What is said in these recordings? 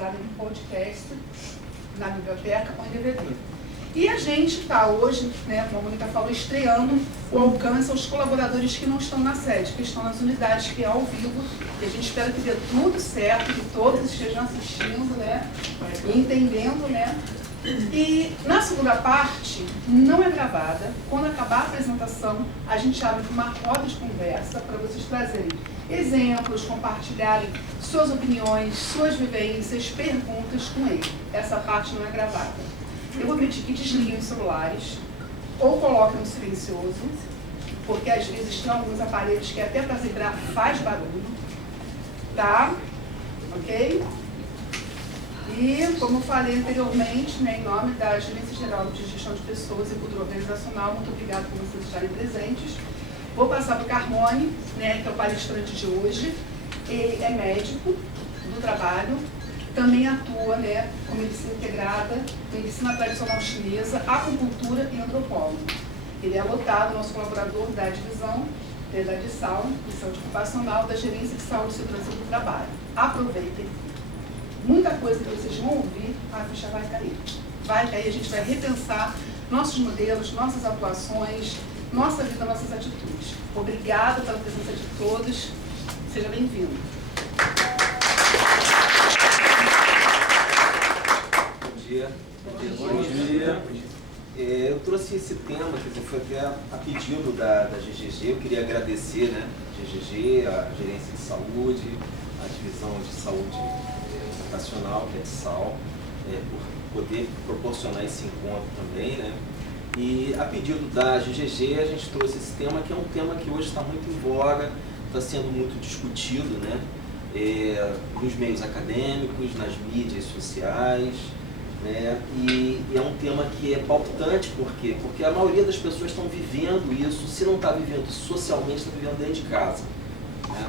disponibilizada em podcast, na biblioteca ou em DVD. E a gente está hoje, né, como a Mônica falou, estreando o alcance aos colaboradores que não estão na sede, que estão nas unidades, que é ao vivo. E a gente espera que dê tudo certo, que todos estejam assistindo, né, e entendendo, né. E na segunda parte, não é gravada. Quando acabar a apresentação, a gente abre uma roda de conversa para vocês trazerem exemplos, compartilharem suas opiniões, suas vivências, perguntas com ele. Essa parte não é gravada. Eu vou pedir que desliguem os celulares ou coloquem no silencioso, porque às vezes tem alguns aparelhos que até para vibrar faz barulho, tá? Ok? E, como eu falei anteriormente, né, em nome da Gerência Geral de Gestão de Pessoas e Cultura Organizacional, muito obrigada por vocês estarem presentes. Vou passar para o Carmone, né, que é o palestrante de hoje. Ele é médico do trabalho, também atua, né, com medicina integrada, medicina tradicional chinesa, acupuntura e antropólogo. Ele é lotado, nosso colaborador da divisão da DISAL, de saúde ocupacional, da Gerência de Saúde e Segurança do Trabalho. Aproveitem. Muita coisa que vocês vão ouvir, a ficha vai cair. Vai cair, a gente vai repensar nossos modelos, nossas atuações, nossa vida, nossas atitudes. Obrigada pela presença de todos. Seja bem-vindo. Bom dia. Bom dia. Eu trouxe esse tema, quer dizer, foi até a pedido da GGG. Eu queria agradecer, né, a GGG, a Gerência de Saúde, a Divisão de Saúde Ocupacional, que é de SAL, por poder proporcionar esse encontro também, né? E a pedido da GGG, a gente trouxe esse tema, que é um tema que hoje está muito em voga, está sendo muito discutido, né? Nos meios acadêmicos, nas mídias sociais, né? E é um tema que é palpitante, por quê? Porque a maioria das pessoas estão vivendo isso, se não está vivendo isso socialmente, está vivendo dentro de casa, né?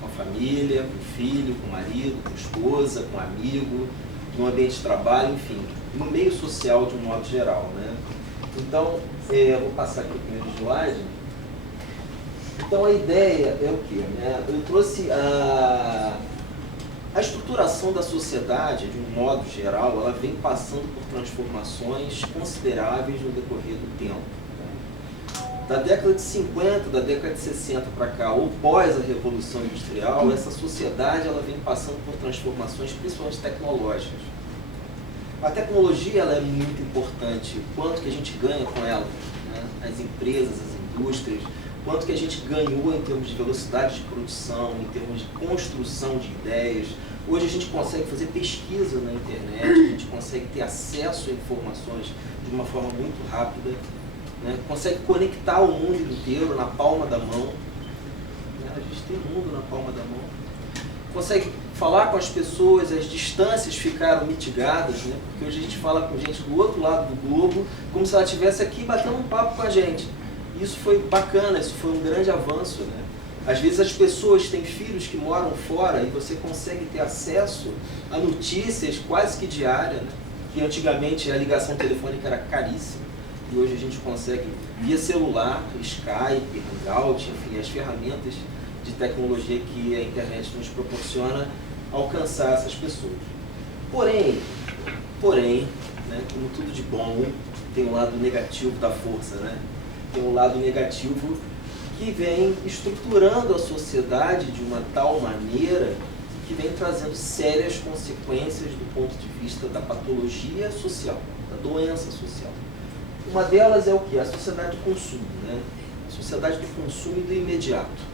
Com a família, com o filho, com o marido, com a esposa, com o amigo, no ambiente de trabalho, enfim, no meio social de um modo geral, né? Então, eu vou passar aqui o primeiro slide. Então, a ideia é o quê? Né? Eu trouxe a estruturação da sociedade, de um modo geral, ela vem passando por transformações consideráveis no decorrer do tempo. Né? Da década de 50, da década de 60 para cá, ou pós a Revolução Industrial, essa sociedade ela vem passando por transformações, principalmente tecnológicas. A tecnologia ela é muito importante, quanto que a gente ganha com ela, né? As empresas, as indústrias, quanto que a gente ganhou em termos de velocidade de produção, em termos de construção de ideias. Hoje a gente consegue fazer pesquisa na internet, a gente consegue ter acesso a informações de uma forma muito rápida, né? Consegue conectar o mundo inteiro na palma da mão, né? A gente tem o mundo na palma da mão. Consegue falar com as pessoas, as distâncias ficaram mitigadas, né? Porque hoje a gente fala com gente do outro lado do globo, como se ela estivesse aqui batendo um papo com a gente. Isso foi bacana, isso foi um grande avanço, né? Às vezes as pessoas têm filhos que moram fora e você consegue ter acesso a notícias quase que diárias, né? Que antigamente a ligação telefônica era caríssima e hoje a gente consegue via celular, Skype, Hangout, enfim, as ferramentas de tecnologia que a internet nos proporciona alcançar essas pessoas. Porém, né, como tudo de bom, tem um lado negativo da força, né? Tem um lado negativo que vem estruturando a sociedade de uma tal maneira que vem trazendo sérias consequências do ponto de vista da patologia social, da doença social. Uma delas é o que? A sociedade do consumo, né? A sociedade do consumo e do imediato.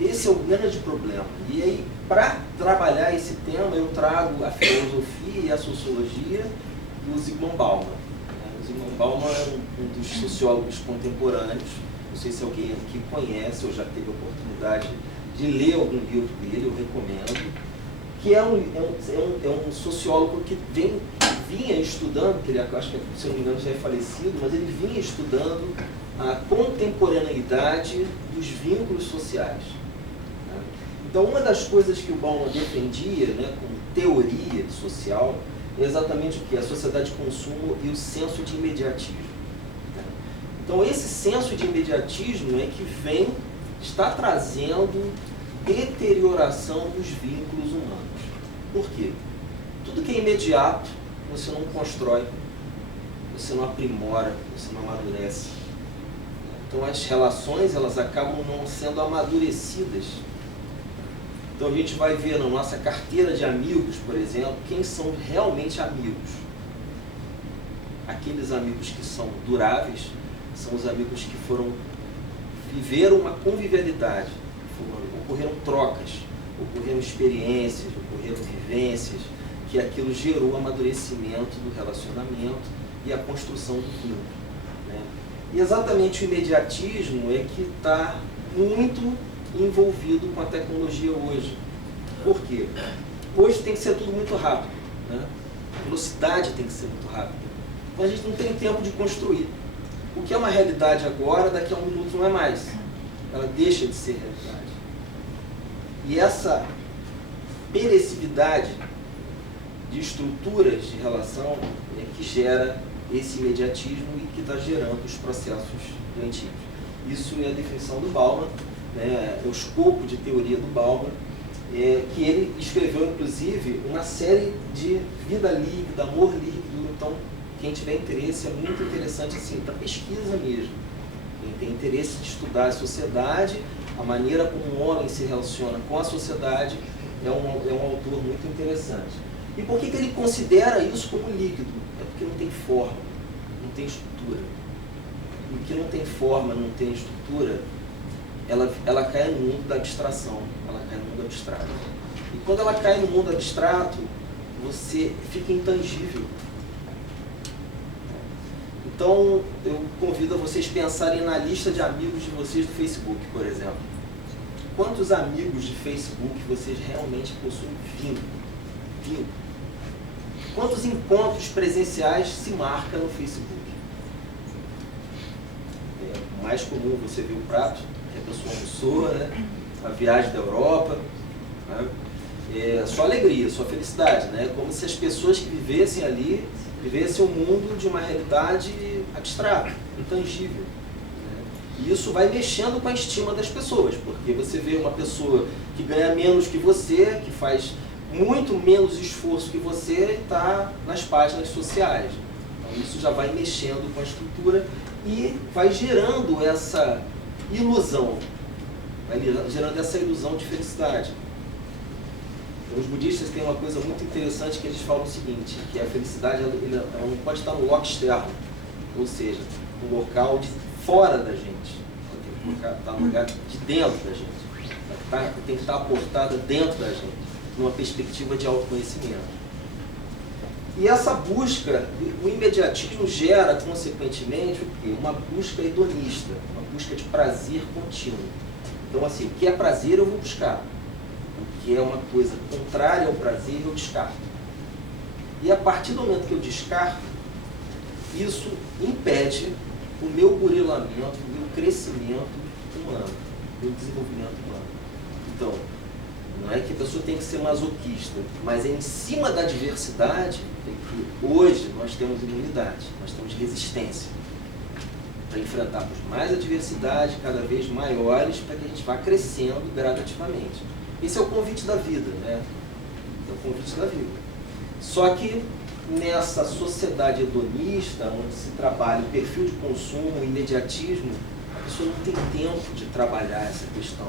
Esse é o grande problema. E aí, para trabalhar esse tema, eu trago a filosofia e a sociologia do Zygmunt Bauman. O Zygmunt Bauman é um dos sociólogos contemporâneos, não sei se alguém aqui conhece ou já teve a oportunidade de ler algum livro dele, eu recomendo, que é um sociólogo que vinha estudando, que ele, acho que, se não me engano, já é falecido, mas ele vinha estudando a contemporaneidade dos vínculos sociais. Então, uma das coisas que o Bauman defendia, né, como teoria social, é exatamente o que? A sociedade de consumo e o senso de imediatismo. Então, esse senso de imediatismo é que está trazendo deterioração dos vínculos humanos. Por quê? que é imediato, você não constrói, você não aprimora, você não amadurece. Então as relações, elas acabam não sendo amadurecidas. Então a gente vai ver na nossa carteira de amigos, por exemplo, quem são realmente amigos. Aqueles amigos que são duráveis são os amigos que viveram uma convivialidade, ocorreram trocas, ocorreram experiências, ocorreram vivências, que aquilo gerou amadurecimento do relacionamento e a construção do vínculo, né? E exatamente o imediatismo é que está muito envolvido com a tecnologia hoje. Por quê? Hoje tem que ser tudo muito rápido, né? A velocidade tem que ser muito rápida. Então a gente não tem tempo de construir. O que é uma realidade agora, daqui a um minuto não é mais. Ela deixa de ser realidade. E essa perecividade de estruturas de relação é que gera esse imediatismo e que está gerando os processos doentios. Isso é a definição do Bauman, né, é o escopo de teoria do Bauman, que ele escreveu, inclusive, uma série de vida líquida, amor líquido. Então, quem tiver interesse, é muito interessante assim, para pesquisa mesmo. Quem tem interesse de estudar a sociedade, a maneira como o homem se relaciona com a sociedade, é um autor muito interessante. E por que ele considera isso como líquido? É porque não tem forma, não tem estrutura. E o que não tem forma, não tem estrutura, ela cai no mundo da abstração, ela cai no mundo abstrato. E quando ela cai no mundo abstrato, você fica intangível. Então, eu convido a vocês pensarem na lista de amigos de vocês do Facebook, por exemplo. Quantos amigos de Facebook vocês realmente possuem vínculo? Quantos encontros presenciais se marca no Facebook? É mais comum você ver o prato que a pessoa almoçou, né? A viagem da Europa, né? Só alegria, só felicidade, né? Como se as pessoas que vivessem ali vivessem um mundo de uma realidade abstrata, intangível. Né? E isso vai mexendo com a estima das pessoas, porque você vê uma pessoa que ganha menos que você, que faz muito menos esforço que você e está nas páginas sociais. Então isso já vai mexendo com a estrutura e vai gerando essa ilusão, de felicidade. Os budistas têm uma coisa muito interessante que eles falam o seguinte, que a felicidade ela não pode estar no local externo, ou seja, no local de fora da gente, ela tem que estar no lugar de dentro da gente, tem que estar aportada dentro da gente, numa perspectiva de autoconhecimento. E essa busca, o imediatismo gera, consequentemente, o quê? Uma busca hedonista, uma busca de prazer contínuo. Então, assim, o que é prazer eu vou buscar. O que é uma coisa contrária ao prazer, eu descarto. E a partir do momento que eu descarto, isso impede o meu burilamento, o meu crescimento humano, o meu desenvolvimento humano. Então, não é que a pessoa tem que ser masoquista, mas é em cima da diversidade que hoje nós temos imunidade, nós temos resistência para enfrentarmos mais adversidade, cada vez maiores, para que a gente vá crescendo gradativamente. Esse é o convite da vida, né? É o convite da vida. Só que nessa sociedade hedonista, onde se trabalha o perfil de consumo, o imediatismo, a pessoa não tem tempo de trabalhar essa questão,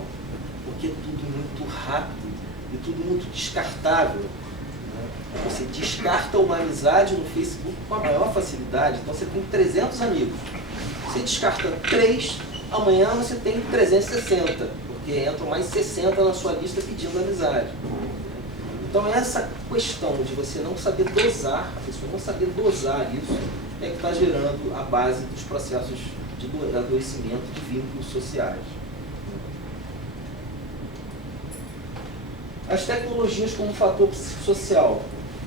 porque é tudo muito rápido e tudo muito descartável. Né? Você descarta uma amizade no Facebook com a maior facilidade, então você tem 300 amigos. Você descarta 3, amanhã você tem 360, porque entram mais 60 na sua lista pedindo amizade. Então essa questão de você não saber dosar, a pessoa não saber dosar isso, é que está gerando a base dos processos de adoecimento de vínculos sociais. As tecnologias como fator social.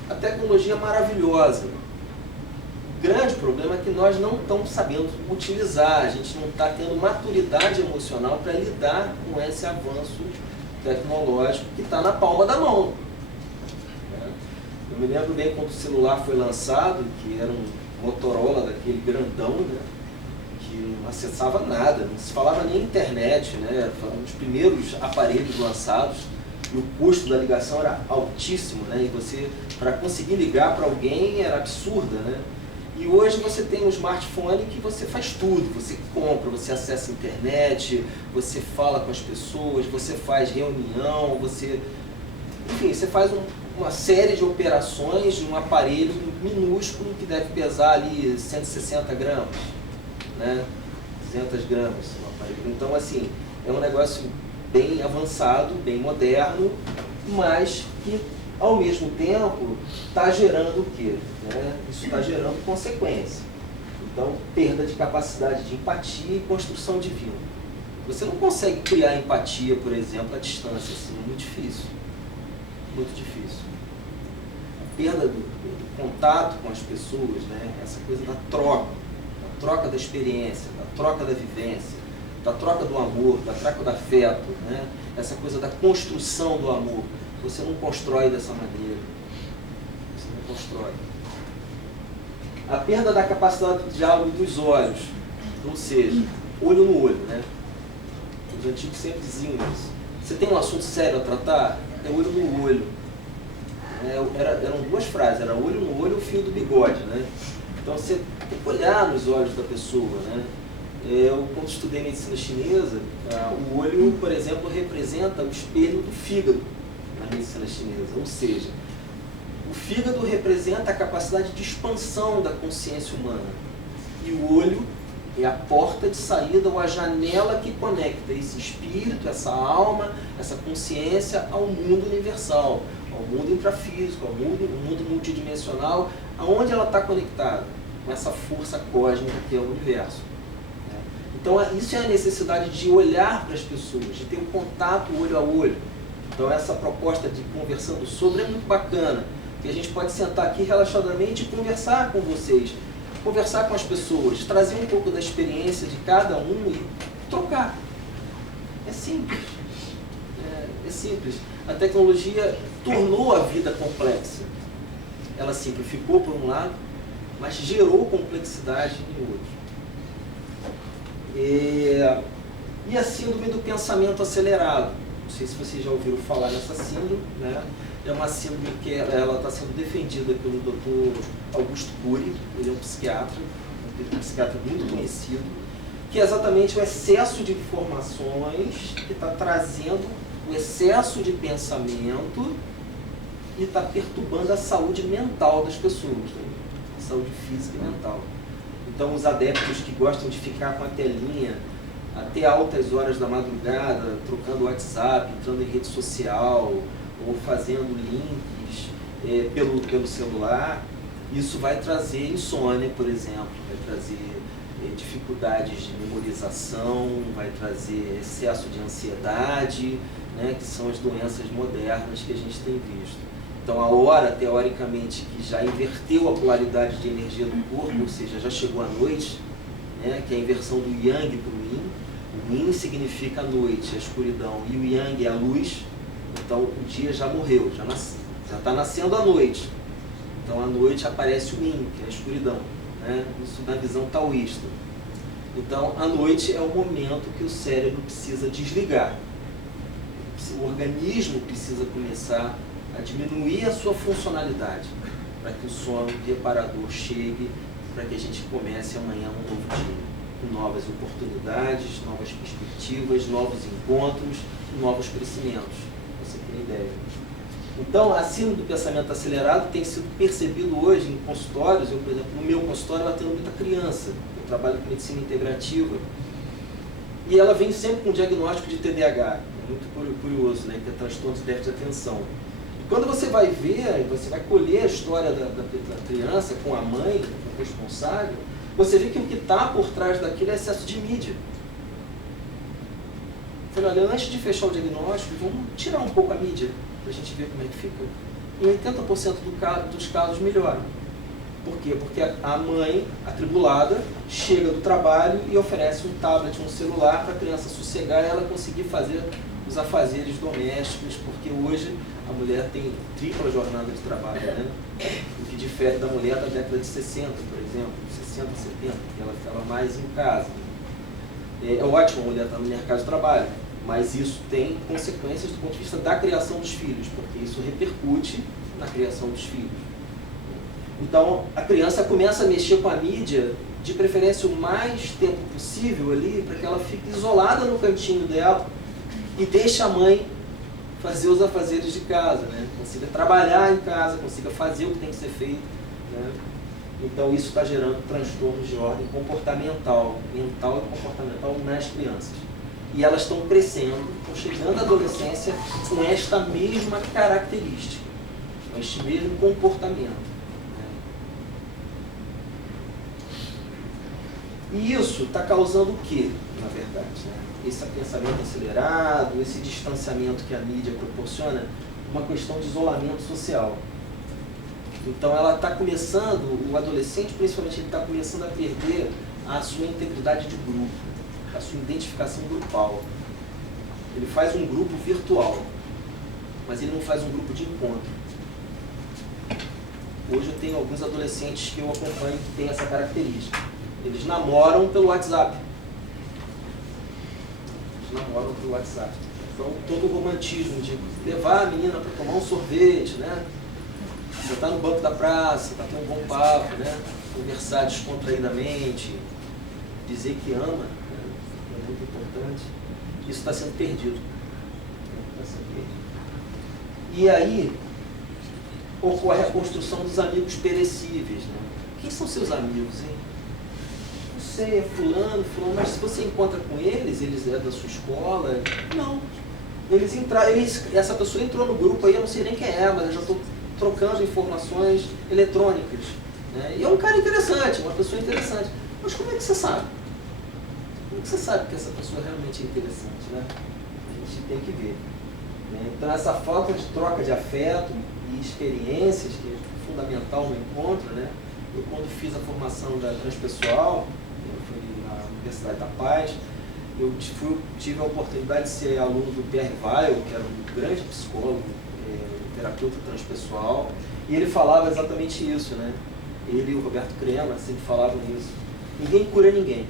A tecnologia é maravilhosa. O grande problema é que nós não estamos sabendo utilizar, a gente não está tendo maturidade emocional para lidar com esse avanço tecnológico que está na palma da mão. Eu me lembro bem quando o celular foi lançado, que era um Motorola daquele grandão, né, que não acessava nada, não se falava nem internet, né, foi um dos primeiros aparelhos lançados, e o custo da ligação era altíssimo, né, e você para conseguir ligar para alguém era absurda, né? E hoje você tem um smartphone que você faz tudo, você compra, você acessa a internet, você fala com as pessoas, você faz reunião, enfim, você faz uma série de operações de um aparelho minúsculo que deve pesar ali 160 gramas, né? 200 gramas um aparelho. Então, assim, é um negócio bem avançado, bem moderno, mas que, ao mesmo tempo, está gerando o quê? Né? Isso está gerando consequência. Então, perda de capacidade de empatia e construção de vínculo. Você não consegue criar empatia, por exemplo, à distância, assim, é muito difícil. Muito difícil. A perda do contato com as pessoas, né? Essa coisa da troca da experiência, da troca da vivência, da troca do amor, da troca do afeto, né? Essa coisa da construção do amor. Você não constrói dessa maneira. Você não constrói. A perda da capacidade de diálogo dos olhos, ou seja, olho no olho, né? Os antigos sempre diziam isso. Você tem um assunto sério a tratar? É olho no olho. Eram duas frases, era olho no olho e o fio do bigode, né? Então você tem que olhar nos olhos da pessoa, né? Eu, quando estudei medicina chinesa, o olho, por exemplo, representa o espelho do fígado na medicina chinesa, ou seja, o fígado representa a capacidade de expansão da consciência humana e o olho é a porta de saída ou a janela que conecta esse espírito, essa alma, essa consciência ao mundo universal, ao mundo intrafísico, ao mundo multidimensional, aonde ela está conectada com essa força cósmica que é o universo. Então isso é a necessidade de olhar para as pessoas, de ter um contato olho a olho. Então essa proposta de conversando sobre é muito bacana, que a gente pode sentar aqui relaxadamente e conversar com vocês, conversar com as pessoas, trazer um pouco da experiência de cada um e trocar. É simples. É simples. A tecnologia tornou a vida complexa. Ela simplificou por um lado, mas gerou complexidade em outro. E a síndrome do pensamento acelerado. Não sei se vocês já ouviram falar nessa síndrome, né? É uma síndrome que ela está sendo defendida pelo Dr. Augusto Cury, ele é um psiquiatra muito conhecido, que é exatamente o excesso de informações que está trazendo o excesso de pensamento e está perturbando a saúde mental das pessoas, né? A saúde física e mental. Então, os adeptos que gostam de ficar com a telinha até altas horas da madrugada, trocando WhatsApp, entrando em rede social, ou fazendo links pelo celular, isso vai trazer insônia, por exemplo, vai trazer dificuldades de memorização, vai trazer excesso de ansiedade, né, que são as doenças modernas que a gente tem visto. Então, a hora, teoricamente, que já inverteu a polaridade de energia do corpo, ou seja, já chegou a noite, né, que é a inversão do Yang para o Yin. O Yin significa a noite, a escuridão, e o Yang é a luz. Então, o dia já morreu, já está nascendo a noite. Então, à noite aparece o Yin, que é a escuridão, né? Isso na visão taoísta. Então, a noite é o momento que o cérebro precisa desligar. O organismo precisa começar a diminuir a sua funcionalidade, para que o sono reparador chegue, para que a gente comece amanhã um novo dia, com novas oportunidades, novas perspectivas, novos encontros, novos crescimentos. Você tem ideia. Então, a síndrome do pensamento acelerado tem sido percebido hoje em consultórios. Eu, por exemplo, no meu consultório, eu atendo muita criança. Eu trabalho com medicina integrativa. E ela vem sempre com um diagnóstico de TDAH. É muito curioso, né? Que é transtorno de déficit de atenção. E quando você vai ver, você vai colher a história da criança com a mãe, com o responsável, você vê que o que está por trás daquilo é excesso de mídia. Eu falei, olha, antes de fechar o diagnóstico, vamos tirar um pouco a mídia, para a gente ver como é que fica. E 80% dos casos melhoram. Por quê? Porque a mãe, atribulada, chega do trabalho e oferece um tablet, um celular para a criança sossegar e ela conseguir fazer os afazeres domésticos, porque hoje a mulher tem tripla jornada de trabalho, né? O que difere da mulher da década de 60, por exemplo, 60, 70, que ela ficava mais em casa. É ótimo a mulher estar no mercado de trabalho, mas isso tem consequências do ponto de vista da criação dos filhos, porque isso repercute na criação dos filhos. Então, a criança começa a mexer com a mídia, de preferência o mais tempo possível ali, para que ela fique isolada no cantinho dela e deixe a mãe fazer os afazeres de casa, né? Consiga trabalhar em casa, consiga fazer o que tem que ser feito, né? Então, isso está gerando transtornos de ordem comportamental, mental e comportamental nas crianças. E elas estão crescendo, estão chegando à adolescência com esta mesma característica, com este mesmo comportamento. E isso está causando o quê, na verdade? Né? Esse pensamento acelerado, esse distanciamento que a mídia proporciona, uma questão de isolamento social. Então ela está começando, o adolescente principalmente, ele está começando a perder a sua integridade de grupo, a sua identificação grupal. Ele faz um grupo virtual, mas ele não faz um grupo de encontro. Hoje eu tenho alguns adolescentes que eu acompanho que têm essa característica. Eles namoram pelo WhatsApp. Então, todo o romantismo de levar a menina para tomar um sorvete, né? Sentar no banco da praça, bater um bom papo, né? Conversar descontraídamente, dizer que ama, né? É muito importante. Isso está sendo perdido. E aí, ocorre a construção dos amigos perecíveis, né? Quem são seus amigos, hein? Não sei, é fulano, mas se você encontra com eles é da sua escola? Não. Essa pessoa entrou no grupo aí, eu não sei nem quem é, mas eu já estou trocando informações eletrônicas. Né? E é um cara interessante, uma pessoa interessante. Mas como é que você sabe? Como é que você sabe que essa pessoa realmente é interessante? Né? A gente tem que ver. Né? Então essa falta de troca de afeto e experiências, que é fundamental no encontro, né? Eu quando fiz a formação da transpessoal, eu fui na Universidade da Paz, eu tive a oportunidade de ser aluno do Pierre Weil, que era um grande psicólogo, terapeuta transpessoal, e ele falava exatamente isso, né? Ele e o Roberto Crema sempre falavam isso. Ninguém cura ninguém,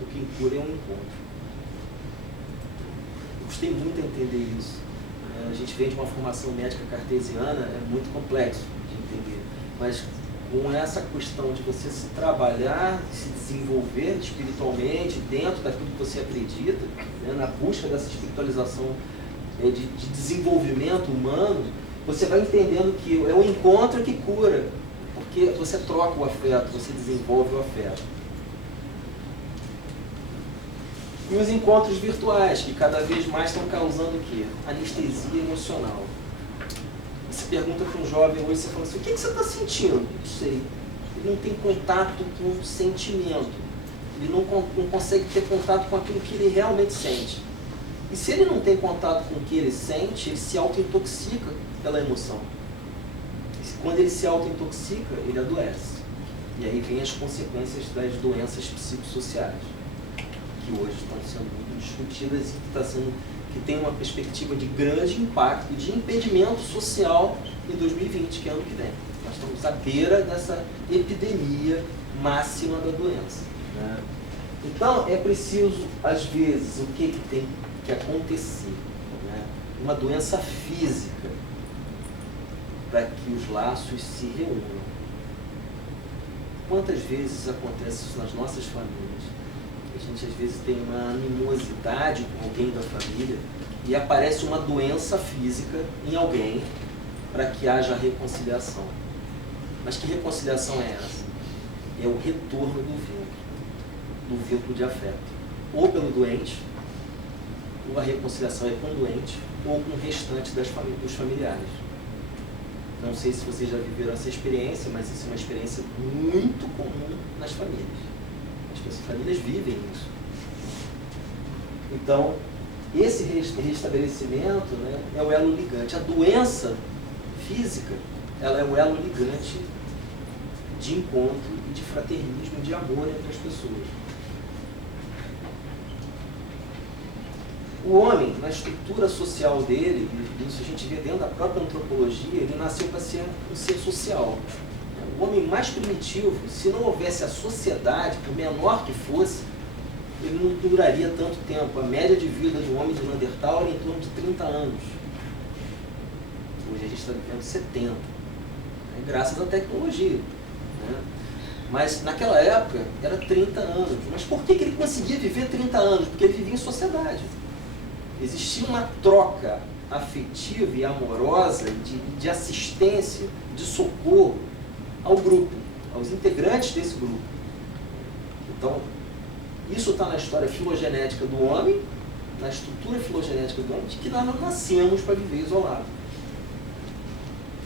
o que cura é um encontro. Eu gostei muito de entender isso. A gente vem de uma formação médica cartesiana, é muito complexo de entender, mas com essa questão de você se trabalhar, se desenvolver espiritualmente dentro daquilo que você acredita, né, na busca dessa espiritualização de desenvolvimento humano, você vai entendendo que é o encontro que cura, porque você troca o afeto, você desenvolve o afeto. E os encontros virtuais, que cada vez mais estão causando o quê? Anestesia emocional. Você pergunta para um jovem hoje, você fala assim, o que você está sentindo? Não sei. Ele não tem contato com o sentimento. Ele não consegue ter contato com aquilo que ele realmente sente. E se ele não tem contato com o que ele sente, ele se auto-intoxica pela emoção. E quando ele se auto-intoxica, ele adoece. E aí vem as consequências das doenças psicossociais, que hoje estão sendo muito discutidas e que tem uma perspectiva de grande impacto, de impedimento social em 2020, que é ano que vem. Nós estamos à beira dessa epidemia máxima da doença. Né? Então, é preciso, às vezes, o que tem que acontecer? Né? Uma doença física, para que os laços se reúnam. Quantas vezes acontece isso nas nossas famílias? A gente às vezes tem uma animosidade com alguém da família e aparece uma doença física em alguém para que haja reconciliação. Mas que reconciliação é essa? É o retorno do vínculo de afeto. Ou pelo doente, ou a reconciliação é com o doente, ou com o restante dos familiares. Não sei se vocês já viveram essa experiência, mas isso é uma experiência muito comum nas famílias. As famílias vivem isso. Então, esse restabelecimento, né, é o elo ligante. A doença física, ela é o elo ligante de encontro e de fraternismo, de amor entre as pessoas. O homem, na estrutura social dele, e isso a gente vê dentro da própria antropologia, ele nasceu para ser um ser social. O homem mais primitivo, se não houvesse a sociedade, por menor que fosse, ele não duraria tanto tempo. A média de vida do homem de Neandertal era em torno de 30 anos. Hoje a gente está vivendo 70, né? Graças à tecnologia, né? Mas naquela época era 30 anos. Mas por que ele conseguia viver 30 anos? Porque ele vivia em sociedade. Existia uma troca afetiva e amorosa de assistência, de socorro ao grupo, aos integrantes desse grupo. Então, isso está na história filogenética do homem, na estrutura filogenética do homem, de que nós não nascemos para viver isolado.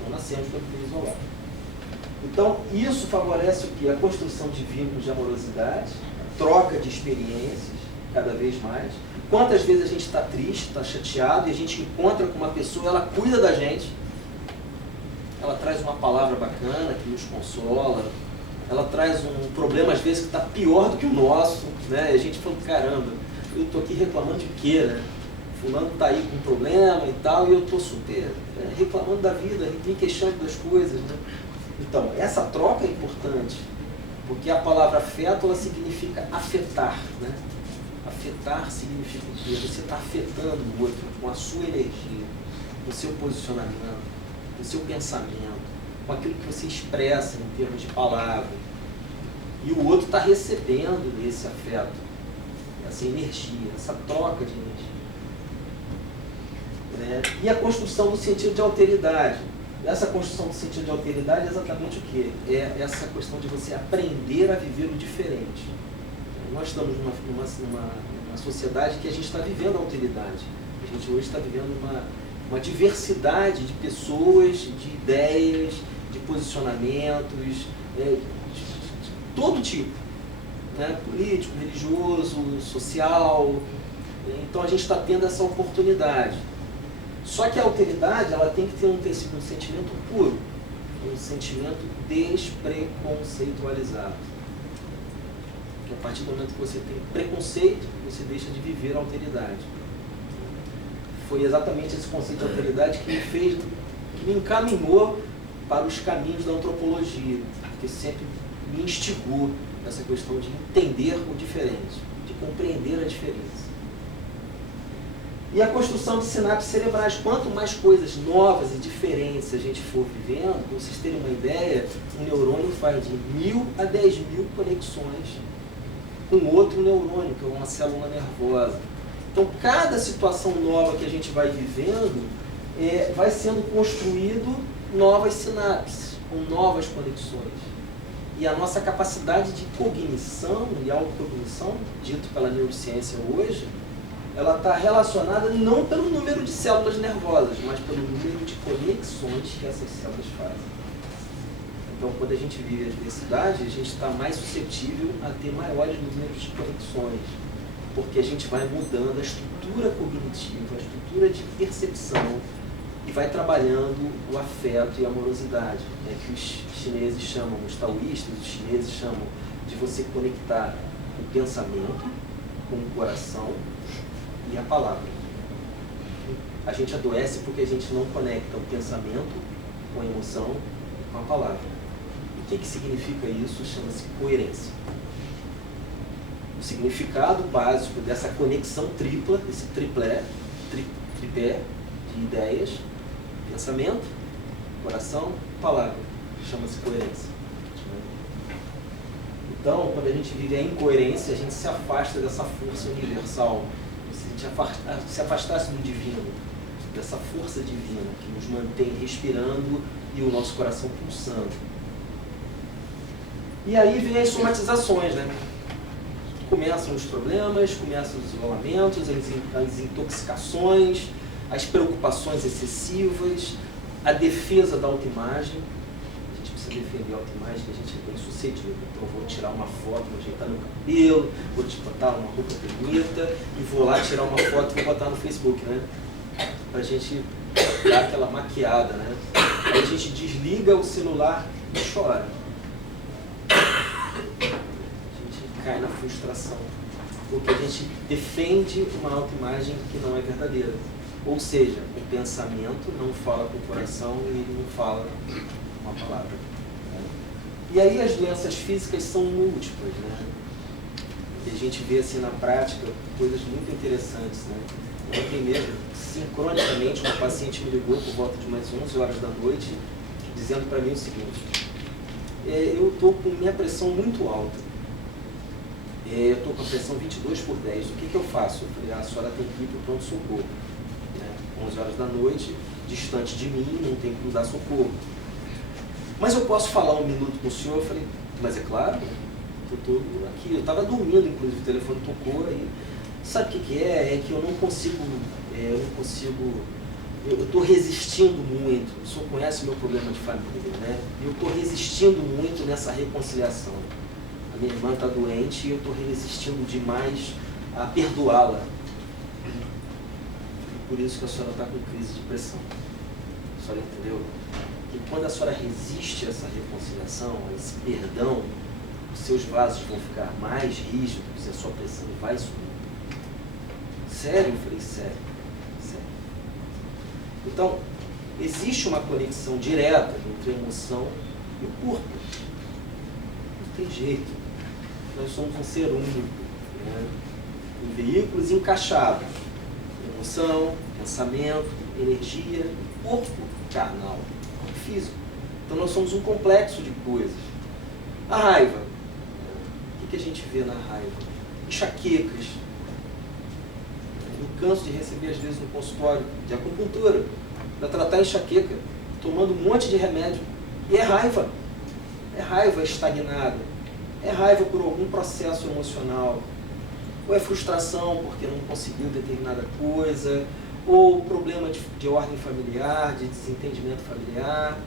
Não nascemos para viver isolado. Então, isso favorece o quê? A construção de vínculos de amorosidade, a troca de experiências, cada vez mais. Quantas vezes a gente está triste, está chateado, e a gente encontra com uma pessoa, ela cuida da gente, ela traz uma palavra bacana que nos consola, ela traz um problema, às vezes, que está pior do que o nosso, né? E a gente fala, caramba, eu estou aqui reclamando de quê, né? Fulano está aí com um problema e tal, e eu estou super reclamando da vida, me queixando das coisas, né? Então, essa troca é importante, porque a palavra afeto, ela significa afetar, né? Afetar significa o quê? Você está afetando o outro com a sua energia, com o seu posicionamento, com o seu pensamento, com aquilo que você expressa em termos de palavra. E o outro está recebendo esse afeto, essa energia, essa troca de energia. Né? E a construção do sentido de alteridade. Essa construção do sentido de alteridade é exatamente o quê? É essa questão de você aprender a viver o diferente. Nós estamos numa sociedade que a gente está vivendo a alteridade. A gente hoje está vivendo uma diversidade de pessoas, de ideias, de posicionamentos, de todo tipo, né? Político, religioso, social. Então a gente está tendo essa oportunidade. Só que a alteridade, ela tem que ter um sentimento puro, um sentimento despreconceitualizado. Porque a partir do momento que você tem preconceito, você deixa de viver a alteridade. Foi exatamente esse conceito de alteridade que me encaminhou para os caminhos da antropologia, porque sempre me instigou essa questão de entender o diferente, de compreender a diferença. E a construção de sinapses cerebrais. Quanto mais coisas novas e diferentes a gente for vivendo, para vocês terem uma ideia, um neurônio faz de 1.000 a 10.000 conexões com outro neurônio, que é uma célula nervosa. Então, cada situação nova que a gente vai vivendo, vai sendo construído novas sinapses, com novas conexões. E a nossa capacidade de cognição e autocognição, dito pela neurociência hoje, ela está relacionada não pelo número de células nervosas, mas pelo número de conexões que essas células fazem. Então, quando a gente vive a diversidade, a gente está mais suscetível a ter maiores números de conexões, porque a gente vai mudando a estrutura cognitiva, a estrutura de percepção, e vai trabalhando o afeto e a amorosidade, que os chineses chamam, os taoístas, os chineses chamam de você conectar o pensamento com o coração e a palavra. A gente adoece porque a gente não conecta o pensamento com a emoção e com a palavra. O que significa isso? Chama-se coerência. O significado básico dessa conexão tripla, desse tripé de ideias, pensamento, coração, palavra, chama-se coerência. Então, quando a gente vive a incoerência, a gente se afasta dessa força universal. Se a gente se afastasse do divino, dessa força divina que nos mantém respirando e o nosso coração pulsando. E aí vem as somatizações, né? Começam os problemas, começam os isolamentos, as intoxicações, as preocupações excessivas, a defesa da autoimagem. A gente precisa defender a autoimagem, que a gente é bem sucedido. Então eu vou tirar uma foto, vou ajeitar meu cabelo, vou botar uma roupa bonita e vou lá tirar uma foto e vou botar no Facebook, né? Pra gente dar aquela maquiada, né? Aí a gente desliga o celular e chora. A gente cai na frustração, porque a gente defende uma autoimagem que não é verdadeira. Ou seja, o pensamento não fala com o coração e ele não fala com a palavra. E aí as doenças físicas são múltiplas, né? E a gente vê assim na prática coisas muito interessantes, né? Ontem mesmo, sincronicamente, uma paciente me ligou por volta de umas 11 horas da noite, dizendo para mim o seguinte: eu estou com minha pressão muito alta, eu estou com a pressão 22/10, o que eu faço? Eu falei: a senhora tem que ir para o pronto-socorro, né? 11 horas da noite, distante de mim, não tem que usar socorro. Mas eu posso falar 1 minuto com o senhor? Eu falei: mas é claro, eu estou aqui, eu estava dormindo, inclusive, o telefone tocou, e sabe o que é? É que eu não consigo, eu estou resistindo muito. O senhor conhece o meu problema de família, né? Eu estou resistindo muito nessa reconciliação. A minha irmã está doente e eu estou resistindo demais a perdoá-la. E por isso que a senhora está com crise de pressão. A senhora entendeu? Que quando a senhora resiste a essa reconciliação, a esse perdão, os seus vasos vão ficar mais rígidos e a sua pressão vai subir. Sério? Eu falei: sério. Então, existe uma conexão direta entre a emoção e o corpo. Não tem jeito. Nós somos um ser único, né? Em veículos encaixados. Emoção, pensamento, energia, corpo carnal, corpo físico. Então nós somos um complexo de coisas. A raiva. O que a gente vê na raiva? Enxaquecas. Eu canso de receber, às vezes, no consultório de acupuntura, para tratar enxaqueca, tomando um monte de remédio. E é raiva. É raiva estagnada. É raiva por algum processo emocional. Ou é frustração porque não conseguiu determinada coisa, ou problema de ordem familiar, de desentendimento familiar,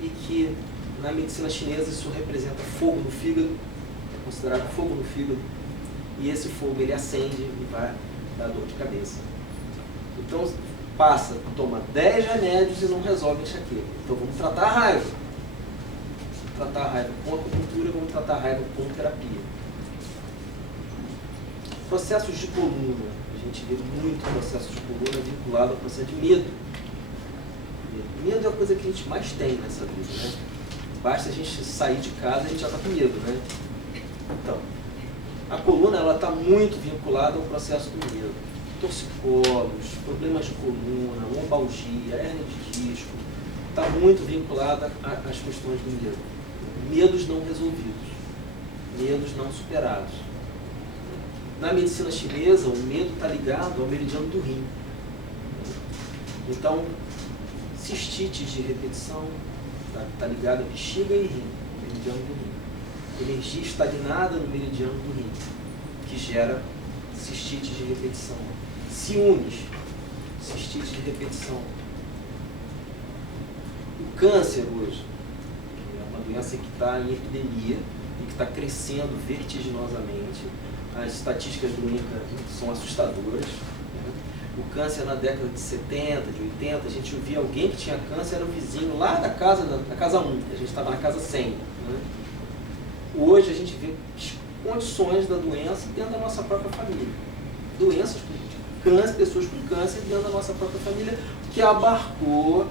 e que, na medicina chinesa, isso representa fogo no fígado, é considerado fogo no fígado, e esse fogo ele acende e vai dar dor de cabeça. Então, toma 10 remédios e não resolve a enxaqueca. Então, vamos tratar a raiva. Vamos tratar a raiva com acupuntura, vamos tratar a raiva com terapia. Processos de coluna. A gente vê muito processo de coluna vinculado ao processo de medo. Medo é a coisa que a gente mais tem nessa vida, né? Basta a gente sair de casa e a gente já está com medo, né? Então, a coluna está muito vinculada ao processo do medo. Torcicolos, problemas de coluna, lombalgia, hérnia de disco, está muito vinculada às questões do medo. Medos não resolvidos, medos não superados. Na medicina chinesa, o medo está ligado ao meridiano do rim. Então, cistites de repetição está ligado a bexiga e rim, meridiano do rim. Energia estagnada no meridiano do rim, que gera cistite de repetição. Ciúmes, cistite de repetição. O câncer hoje é uma doença que está em epidemia e que está crescendo vertiginosamente. As estatísticas do INCA são assustadoras. Né? O câncer na década de 70, de 80, a gente ouvia alguém que tinha câncer, era o vizinho lá da casa 1, a gente estava na casa 100. Né? Hoje a gente vê condições da doença dentro da nossa própria família. Doenças com câncer, pessoas com câncer dentro da nossa própria família, que abarcou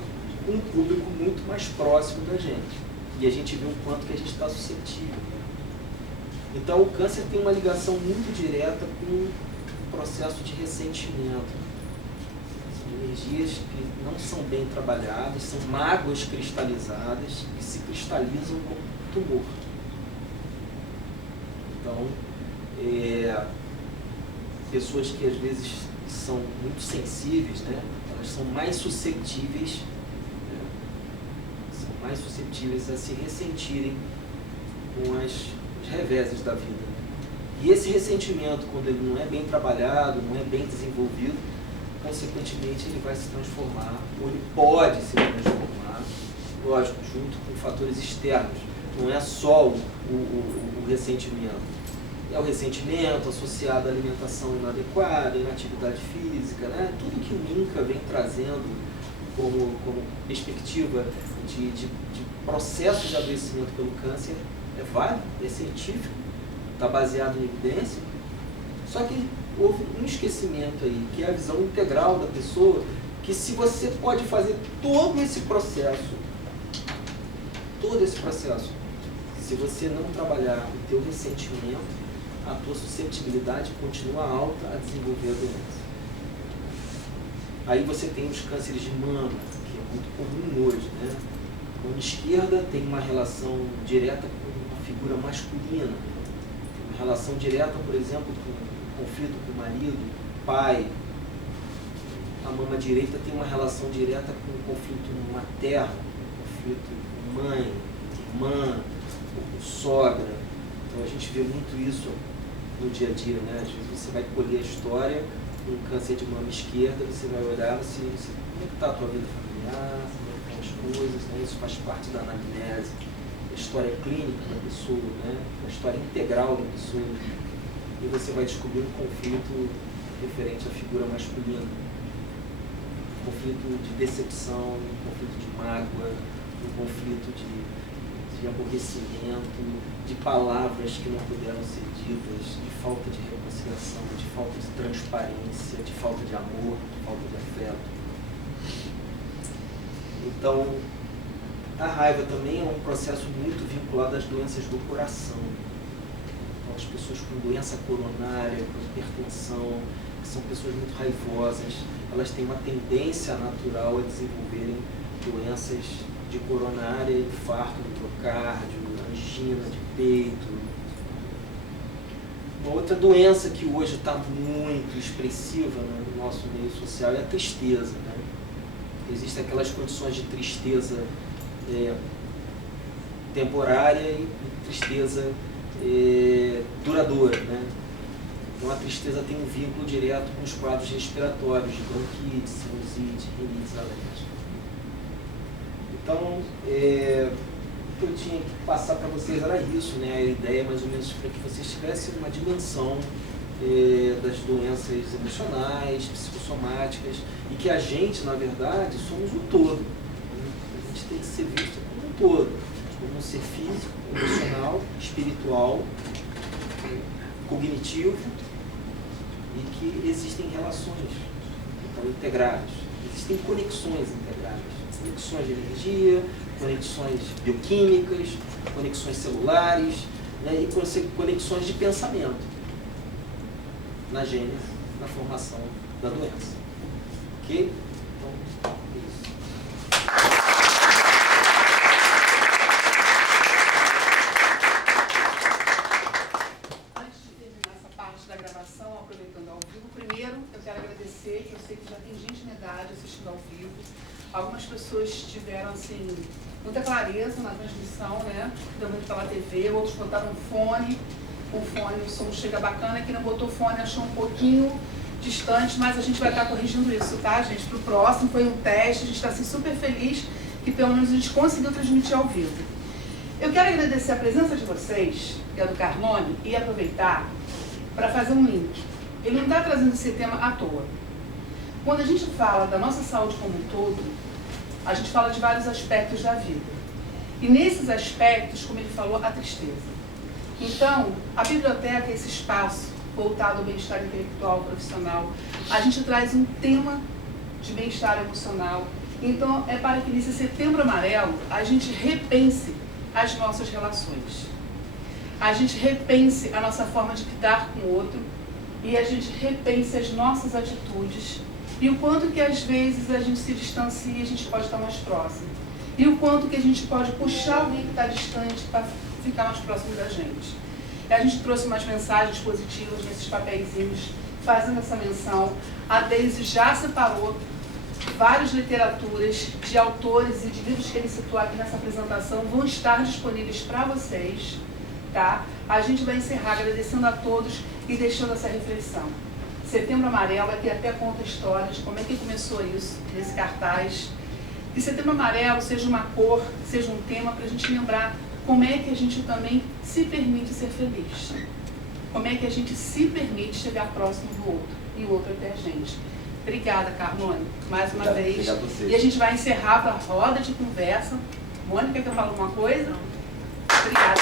um público muito mais próximo da gente. E a gente vê o quanto que a gente está suscetível. Então o câncer tem uma ligação muito direta com o processo de ressentimento. São energias que não são bem trabalhadas, são mágoas cristalizadas que se cristalizam como tumor. Então, pessoas que às vezes são muito sensíveis, né? Elas são mais suscetíveis, a se ressentirem com os reveses da vida. E esse ressentimento, quando ele não é bem trabalhado, não é bem desenvolvido, consequentemente ele vai se transformar, ou ele pode se transformar, lógico, junto com fatores externos. Não é só o ressentimento. É o ressentimento associado à alimentação inadequada, inatividade física, né? Tudo que o INCA vem trazendo como perspectiva de processo de adoecimento pelo câncer é válido, é científico, está baseado em evidência. Só que houve um esquecimento aí, que é a visão integral da pessoa, que se você pode fazer todo esse processo, se você não trabalhar o teu ressentimento, a tua suscetibilidade continua alta a desenvolver a doença. Aí você tem os cânceres de mama, que é muito comum hoje, né? A mama esquerda tem uma relação direta com uma figura masculina, tem uma relação direta, por exemplo, com um conflito com o marido, pai. A mama direita tem uma relação direta com o conflito materno, conflito com mãe, irmã, com sogra. Então a gente vê muito isso no dia a dia, né? Às vezes você vai colher a história com câncer de mama esquerda, você vai olhar como é que está a tua vida familiar, como é que estão as coisas, né? Isso faz parte da anamnese, a história clínica da pessoa, né? A história integral da pessoa. E você vai descobrir um conflito referente à figura masculina. Um conflito de decepção, um conflito de mágoa, um conflito de aborrecimento, de palavras que não puderam ser ditas, de falta de reconciliação, de falta de transparência, de falta de amor, de falta de afeto. Então, a raiva também é um processo muito vinculado às doenças do coração. Então, as pessoas com doença coronária, com hipertensão, que são pessoas muito raivosas, elas têm uma tendência natural a desenvolverem doenças de coronária, infarto do miocárdio, angina de peito. Uma outra doença que hoje está muito expressiva, né, no nosso meio social é a tristeza. Né? Existem aquelas condições de tristeza temporária e tristeza duradoura. Né? Então a tristeza tem um vínculo direto com os quadros respiratórios, de bronquite, sinusite, rinites alérgica. Então, o que eu tinha que passar para vocês era isso, né? A ideia mais ou menos para que vocês tivessem uma dimensão das doenças emocionais, psicossomáticas, e que a gente, na verdade, somos um todo. Né? A gente tem que ser visto como um todo, como um ser físico, emocional, espiritual, cognitivo, e que existem relações então, integradas, existem conexões integradas. Conexões de energia, conexões bioquímicas, conexões celulares, né, e conexões de pensamento na gênese, na formação da doença. Ok? Então, é isso. Antes de terminar essa parte da gravação, aproveitando ao vivo, primeiro eu quero agradecer, que eu sei que já tem gente na idade assistindo ao vivo. Algumas pessoas tiveram, assim, muita clareza na transmissão, né? Deu muito pela TV, outros botaram fone. O fone, o som chega bacana. Quem não botou fone achou um pouquinho distante, mas a gente vai estar corrigindo isso, tá, gente? Para o próximo, foi um teste, a gente está, assim, super feliz que pelo menos a gente conseguiu transmitir ao vivo. Eu quero agradecer a presença de vocês, que é do Carlone, e aproveitar para fazer um link. Ele não está trazendo esse tema à toa. Quando a gente fala da nossa saúde como um todo, a gente fala de vários aspectos da vida. E nesses aspectos, como ele falou, a tristeza. Então, a biblioteca é esse espaço voltado ao bem-estar intelectual, profissional. A gente traz um tema de bem-estar emocional. Então, é para que nesse Setembro Amarelo, a gente repense as nossas relações. A gente repense a nossa forma de lidar com o outro e a gente repense as nossas atitudes. E o quanto que às vezes a gente se distancia e a gente pode estar mais próximo. E o quanto que a gente pode puxar alguém que está distante para ficar mais próximo da gente. E a gente trouxe umas mensagens positivas nesses papeizinhos, fazendo essa menção. A Deise já separou várias literaturas de autores e de livros que ele citou aqui nessa apresentação, vão estar disponíveis para vocês. Tá? A gente vai encerrar agradecendo a todos e deixando essa reflexão. Setembro Amarelo, aqui até conta histórias, como é que começou isso, nesse cartaz. Que Setembro Amarelo seja uma cor, seja um tema para a gente lembrar como é que a gente também se permite ser feliz. Como é que a gente se permite chegar próximo do outro e o outro até a gente. Obrigada, Carlone, mais uma vez. Obrigado a vocês. E a gente vai encerrar para a roda de conversa. Mônica, quer falar alguma coisa? Obrigada.